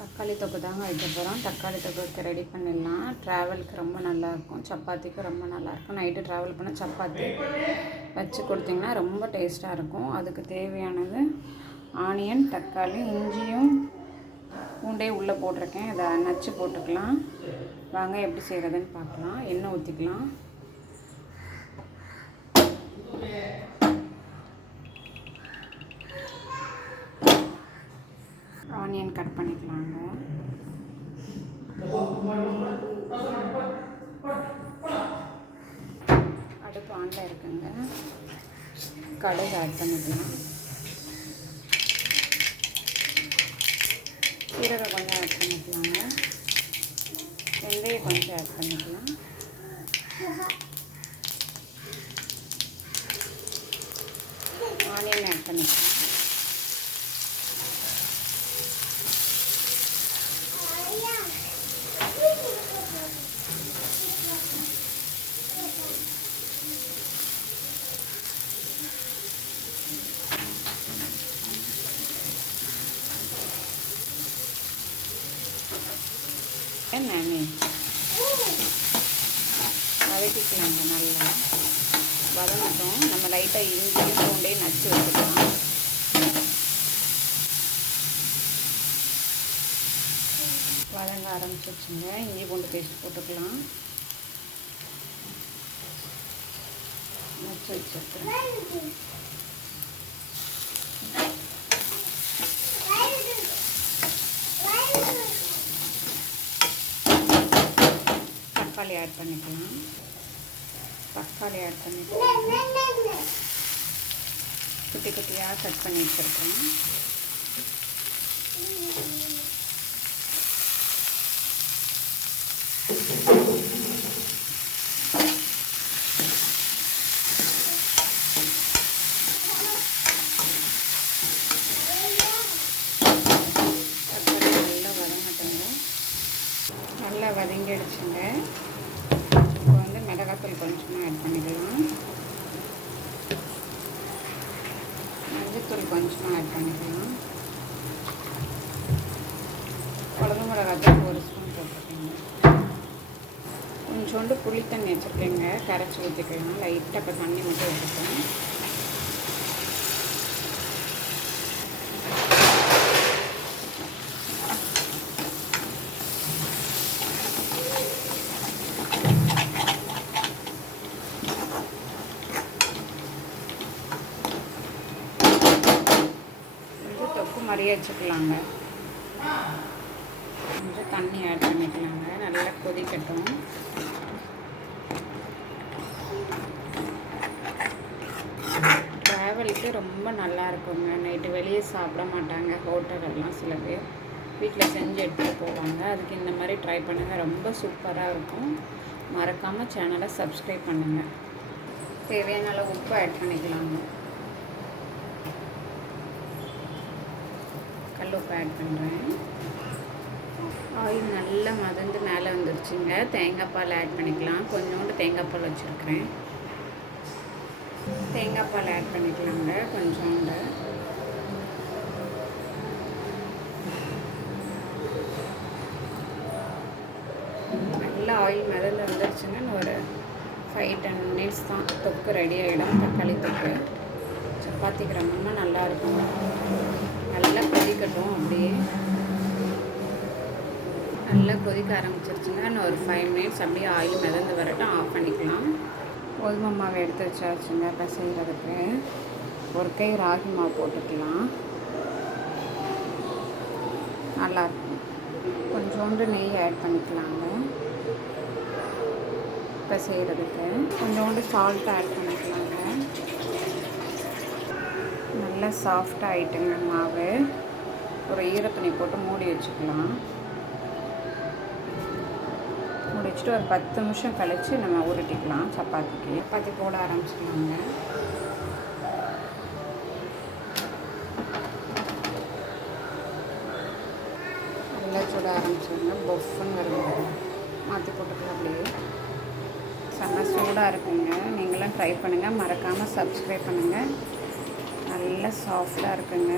தக்காளி தொக்கு தாங்க வைக்க போகிறோம். தக்காளி தொக்கு ரெடி பண்ணிடலாம். ட்ராவலுக்கு ரொம்ப நல்லாயிருக்கும், சப்பாத்திக்கு ரொம்ப நல்லாயிருக்கும். நைட்டு ட்ராவல் பண்ண சப்பாத்தி வச்சு கொடுத்திங்கன்னா ரொம்ப டேஸ்ட்டாக இருக்கும். அதுக்கு தேவையானது ஆனியன், தக்காளி, இஞ்சியும் பூண்டையும் உள்ளே போட்டிருக்கேன். அதை நச்சு போட்டுக்கலாம். வாங்க எப்படி செய்கிறதுன்னு பார்க்கலாம். எண்ணெய் ஊற்றிக்கலாம். ஆனியன் கட் பண்ணிக்கலாங்க. அடுப்பு ஆனில் இருக்குங்க. கடுகு ஆட் பண்ணிக்கலாம். சீரகம் கொஞ்சம் ஆட் பண்ணிக்கலாங்க. வெந்தயம் கொஞ்சம் ஆட் பண்ணிக்கலாம். ஆனியன் ஆட் பண்ணிக்கலாம். வதக்கிக்கலாங்க. நல்லா வதங்கட்டும். நம்ம லைட்டாக இஞ்சியும் பூண்டையும் நச்சு வச்சுக்கலாம். வதங்க ஆரம்பிச்சிருச்சுங்க. இஞ்சி பூண்டு பேஸ்ட் போட்டுக்கலாம். நச்சு வச்சுருக்கேன். தக்காளி ஆட் பண்ணிக்கலாம். குட்டி குட்டியாக கட் பண்ணி வச்சுருக்கேன். தக்காளி நல்லா வதங்கட்டுங்க. நல்லா வதங்கிடுச்சுங்க. இப்போ வந்து மிளகாத்தூள் கொஞ்சமாக ஆட் பண்ணிக்கலாம். மஞ்சத்தூள் கொஞ்சமாக ஆட் பண்ணிக்கலாம். குழம்பு மிளகாத்தூள் ஒரு ஸ்பூன் போட்டுக்கோங்க. கொஞ்சோண்டு புளி தண்ணி வச்சுருக்கேங்க, கரைச்சி ஊற்றிக்கலாம். லைட்டாக இப்போ தண்ணி மட்டும் ஊற்றிக்கலாம். தொக்கு மாதிரியே வச்சுக்கலாங்க. கொஞ்சம் தண்ணி ஆட் பண்ணிக்கலாங்க. நல்லா கொதிக்கட்டும். ட்ராவலுக்கு ரொம்ப நல்லா இருக்குங்க. நைட்டு வெளியே சாப்பிட மாட்டாங்க. ஹோட்டலெல்லாம் சில பேர் வீட்டில் செஞ்சு எடுத்துகிட்டு போவாங்க. அதுக்கு இந்த மாதிரி ட்ரை பண்ணுங்கள். ரொம்ப சூப்பராக இருக்கும். மறக்காமல் சேனலை சப்ஸ்கிரைப் பண்ணுங்கள். தேவையான அளவு உப்பு ஆட் பண்ணிக்கலாங்க. கல்லுப்பு ஆட் பண்ணுறேன். ஆயில் நல்லா மதந்து மேலே வந்துருச்சுங்க. தேங்காய் பால் ஆட் பண்ணிக்கலாம். கொஞ்சோண்டு தேங்காய் பால் வச்சுருக்கிறேன். தேங்காய் பால் ஆட் பண்ணிக்கலாங்க. கொஞ்சோண்டு நல்லா ஆயில் மிதந்து வந்துருச்சுங்க. ஒரு 5-10 மினிட்ஸ் தான் தொக்கு ரெடி ஆகிடும். தக்காளி தொக்கு சப்பாத்திக்கு ரொம்ப நல்லாயிருக்கும். நல்லா கொதிக்கட்டும். அப்படியே நல்லா கொதிக்க ஆரம்பிச்சிருச்சுங்க. இன்னும் ஒரு 5 மினிட்ஸ் அப்படியே ஆயில் மிதந்து வரட்டும். ஆஃப் பண்ணிக்கலாம். கோதுமை மாவு எடுத்து வச்சாச்சுங்க. இப்போ செய்கிறதுக்கு ஒரு கை ராகி மாவு போட்டுக்கலாம். நல்லாயிருக்கும். கொஞ்சோண்டு நெய் ஆட் பண்ணிக்கலாங்க. இப்போ செய்கிறதுக்கு கொஞ்சோண்டு சால்ட் ஆட் பண்ணிக்கலாங்க. நல்லா சாஃப்டாக ஆகிட்டுங்க மாவு. ஒரு ஈரத்துணி போட்டு மூடி வச்சுக்கலாம். மூடி வச்சுட்டு ஒரு 10 நிமிஷம் கழித்து நம்ம உருட்டிக்கலாம். சப்பாத்தி போட ஆரம்பிச்சிக்கலாங்க. நல்லா சுட ஆரம்பிச்சிடுங்க. பொஃப்னு வருங்க. மாற்றி போட்டுக்கலாம். அப்படியே செம்ம சூடாக இருக்குங்க. நீங்களும் ட்ரை பண்ணுங்கள். மறக்காமல் சப்ஸ்கிரைப் பண்ணுங்கள். நல்லா சாஃப்டாக இருக்குங்க.